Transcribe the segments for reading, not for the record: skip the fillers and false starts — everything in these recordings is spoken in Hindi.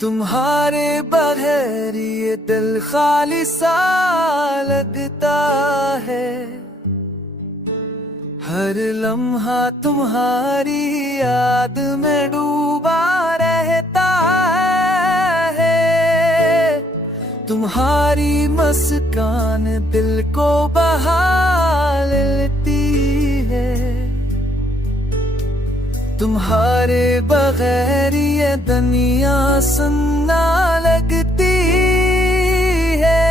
तुम्हारे बगैर ये दिल खाली सा लगता है। हर लम्हा तुम्हारी याद में डूबा रहता है। तुम्हारी मुस्कान दिल को बहा लेती है। तुम्हारे बगैर ये दुनिया सुन्ना लगती है।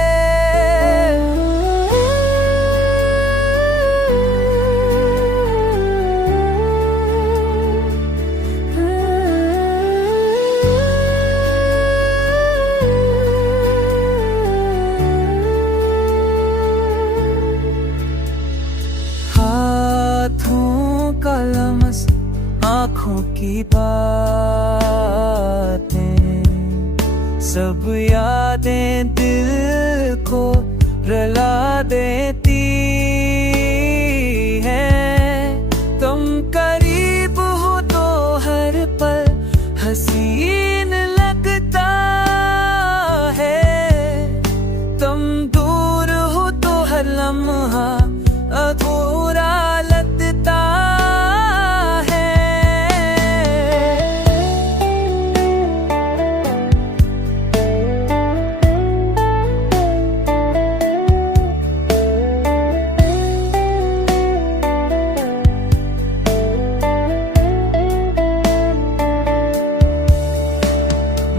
हाथों का लम्स, आँखों की बातें, सब यादें दिल को रुला देती हैं। तुम करीब हो तो हर पल हसीन लगता है। तुम दूर हो तो हर लम्हा अधूरा लगता है।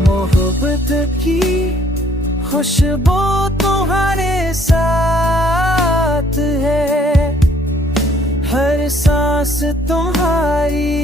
मोहब्बत की खुशबू तुम्हारे साथ है। हर सांस तुम्हारी